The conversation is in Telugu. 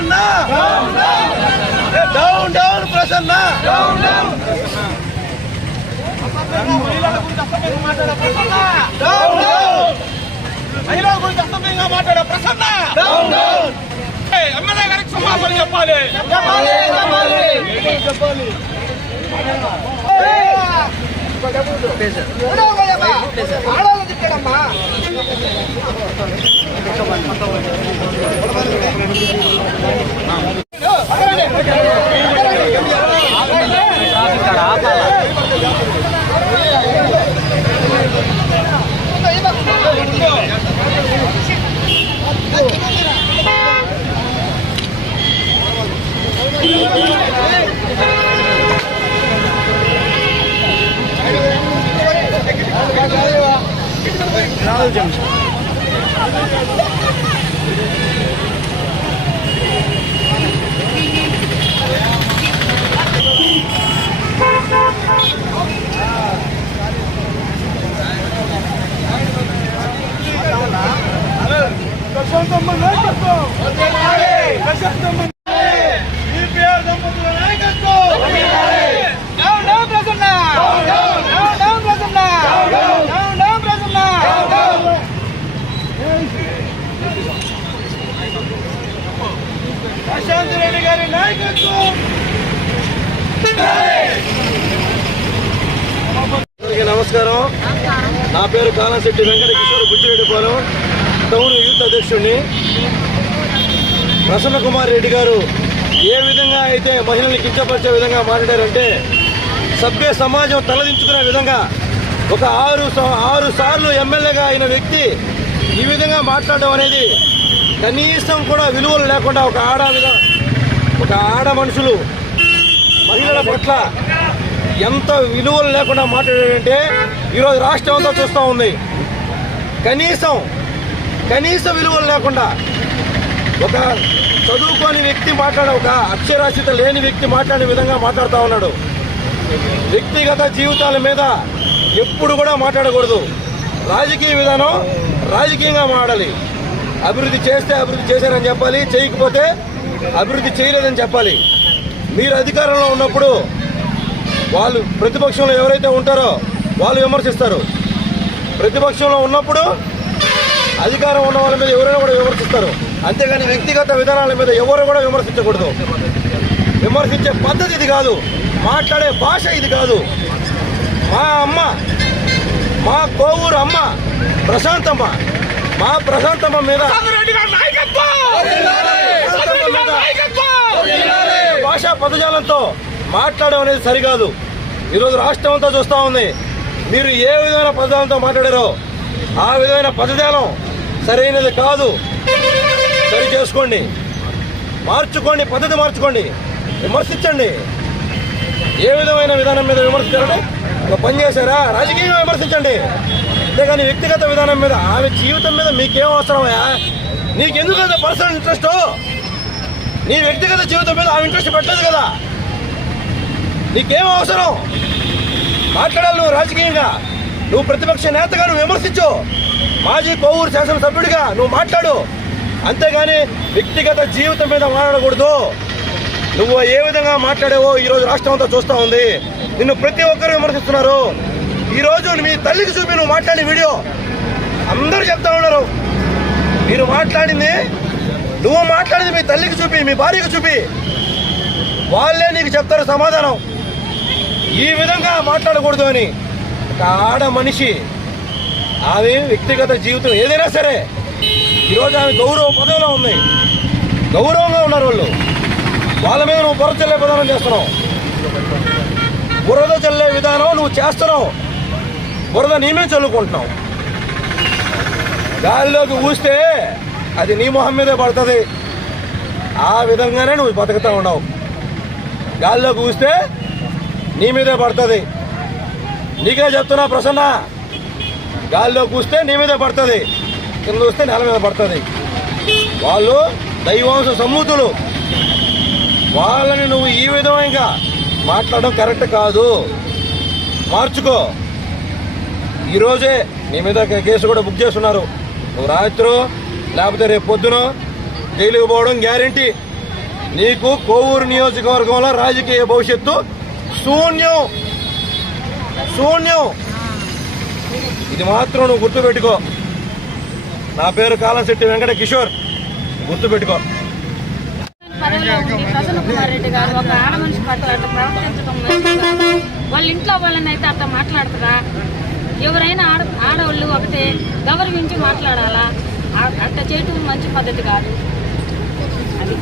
ప్రసన్న! డౌన్ డౌన్ ప్రసన్న మహిళల గురించి అసభ్యంగా మాట్లాడే ప్రసన్న! డౌన్ డౌన్ ఏయ్, చెప్పాలి గారికి క్షమాపణ చెప్పాలి ప్రశాంతమ్మ నాయకత్వం ప్రశాంతమ్మ ఈపీఆర్ దంపతుల నాయకత్వం down down Prasanna down down Prasanna down down Prasanna Prashanth Reddy గారి నాయకత్వం. నమస్కారం. నా పేరు కాలశెట్టి వెంకట కిషోర్ బుచ్చిరెడ్డిపాలెం టౌన్ యూత్ అధ్యక్షుడిని. ప్రసన్న కుమార్ రెడ్డి గారు ఏ విధంగా అయితే మహిళల్ని కించపరిచే విధంగా మాట్లాడారంటే సభ్య సమాజం తలదించుకునే విధంగా ఒక ఆరు స- ఆరు సార్లు ఎమ్మెల్యేగా అయిన వ్యక్తి ఈ విధంగా మాట్లాడడం అనేది కనీసం కూడా విలువలు లేకుండా ఒక ఆడ ఒక ఆడ మనుషులు మహిళల పట్ల ఎంత విలువలు లేకుండా మాట్లాడాడంటే ఈరోజు రాష్ట్రం అంతా చూస్తూ ఉంది. కనీసం కనీస విలువలు లేకుండా ఒక చదువుకోని వ్యక్తి మాట్లాడే ఒక అక్షరాస్యత లేని వ్యక్తి మాట్లాడే విధంగా మాట్లాడుతూ ఉన్నాడు. వ్యక్తిగత జీవితాల మీద ఎప్పుడు కూడా మాట్లాడకూడదు. రాజకీయ విధానం రాజకీయంగా మాట్లాడాలి అభివృద్ధి చేస్తే అభివృద్ధి చేశారని చెప్పాలి చేయకపోతే అభివృద్ధి చేయలేదని చెప్పాలి. మీరు అధికారంలో ఉన్నప్పుడు వాళ్ళు ప్రతిపక్షంలో ఎవరైతే ఉంటారో వాళ్ళు విమర్శిస్తారు. ప్రతిపక్షంలో ఉన్నప్పుడు అధికారం ఉన్న వాళ్ళ మీద ఎవరైనా కూడా విమర్శిస్తారు. అంతేగాని వ్యక్తిగత విధానాల మీద ఎవరు కూడా విమర్శించకూడదు. విమర్శించే పద్ధతి ఇది కాదు. మాట్లాడే భాష ఇది కాదు. మా అమ్మ మా కోవూరు అమ్మ ప్రశాంతమ్మ మా ప్రశాంతమ్మ మీద. భాషా పదజాలంతో మాట్లాడడం అనేది సరికాదు. ఈరోజు రాష్ట్రం అంతా చూస్తూ ఉంది. మీరు ఏ విధమైన పదజాలంతో మాట్లాడారో ఆ విధమైన పదజాలం సరైనది కాదు. సరి చేసుకోండి. మార్చుకోండి పద్ధతి మార్చుకోండి. విమర్శించండి. ఏ విధమైన విధానం మీద విమర్శించారంటే ఒక పని చేశారా? రాజకీయంగా విమర్శించండి. అంతేగాని వ్యక్తిగత విధానం మీద ఆమె జీవితం మీద మీకేం అవసరమయ్యా? నీకెందుకు కదా పర్సనల్ ఇంట్రెస్ట్? నీ వ్యక్తిగత జీవితం మీద ఆమె ఇంట్రెస్ట్ పెట్టలేదు కదా. నీకేం అవసరం? మాట్లాడాలి నువ్వు రాజకీయంగా. నువ్వు ప్రతిపక్ష నేతగా నువ్వు విమర్శించు. మాజీ కోవూరు శాసనసభ్యుడిగా నువ్వు మాట్లాడు. అంతేగాని వ్యక్తిగత జీవితం మీద మాట్లాడకూడదు. నువ్వు ఏ విధంగా మాట్లాడావో ఈరోజు రాష్ట్రం అంతా చూస్తూ ఉంది. నిన్ను ప్రతి ఒక్కరు విమర్శిస్తున్నారు. ఈరోజు మీ తల్లికి చూపి నువ్వు మాట్లాడిన వీడియో అందరూ చెప్తా ఉన్నారు. మీరు మాట్లాడింది నువ్వు మాట్లాడింది మీ తల్లికి చూపి మీ భార్యకి చూపి. వాళ్ళే నీకు చెప్తారు సమాధానం. ఈ విధంగా మాట్లాడకూడదు అని ఒక ఆడ మనిషి ఆమె వ్యక్తిగత జీవితం ఏదైనా సరే ఈరోజు ఆమె గౌరవ పదవిలో ఉంది. గౌరవంగా ఉన్నారు వాళ్ళు. వాళ్ళ మీద నువ్వు బురద చల్లే విధానం చేస్తున్నావు. బురద చల్లే విధానం నువ్వు చేస్తున్నావు. బురద నీ మీద చల్లుకుంటున్నావు. గాలిలోకి ఊస్తే అది నీ మొహం మీదే పడుతుంది. ఆ విధంగానే నువ్వు బతుకుతా ఉన్నావు. గాలిలోకి ఊస్తే నీ మీదే పడుతుంది. నీకే చెప్తున్నా ప్రసన్న గాలిలో కూస్తే నీ మీదే పడుతుంది. కింద వస్తే నేల మీద పడుతుంది. వాళ్ళు దైవాంశ సమ్మూతులు. వాళ్ళని నువ్వు ఈ విధంగా మాట్లాడడం కరెక్ట్ కాదు. మార్చుకో. ఈరోజే నీ మీద కేసు కూడా బుక్ చేస్తున్నారు. నువ్వు రాత్రో లేకపోతే రేపు పొద్దున జైలుకు పోవడం గ్యారంటీ. నీకు కోవూరు నియోజకవర్గంలో రాజకీయ భవిష్యత్తు శూన్యం. శూన్యం. ఇది మాత్రం నువ్వు గుర్తుపెట్టుకో. నా పేరు కాలశెట్టి వెంకట కిషోర్. గుర్తుపెట్టుకో. ప్రసన్న కుమార్ రెడ్డి గారు ఒక ఆడ మనిషి పట్ల అట్లా ప్రవర్తించడం వాళ్ళ ఇంట్లో వాళ్ళని అయితే అట్లా మాట్లాడతారా? ఎవరైనా ఆడ ఆడవాళ్ళు ఒకటే గౌరవించి మాట్లాడాలా? అంత చేయటం మంచి పద్ధతి కాదు. అది.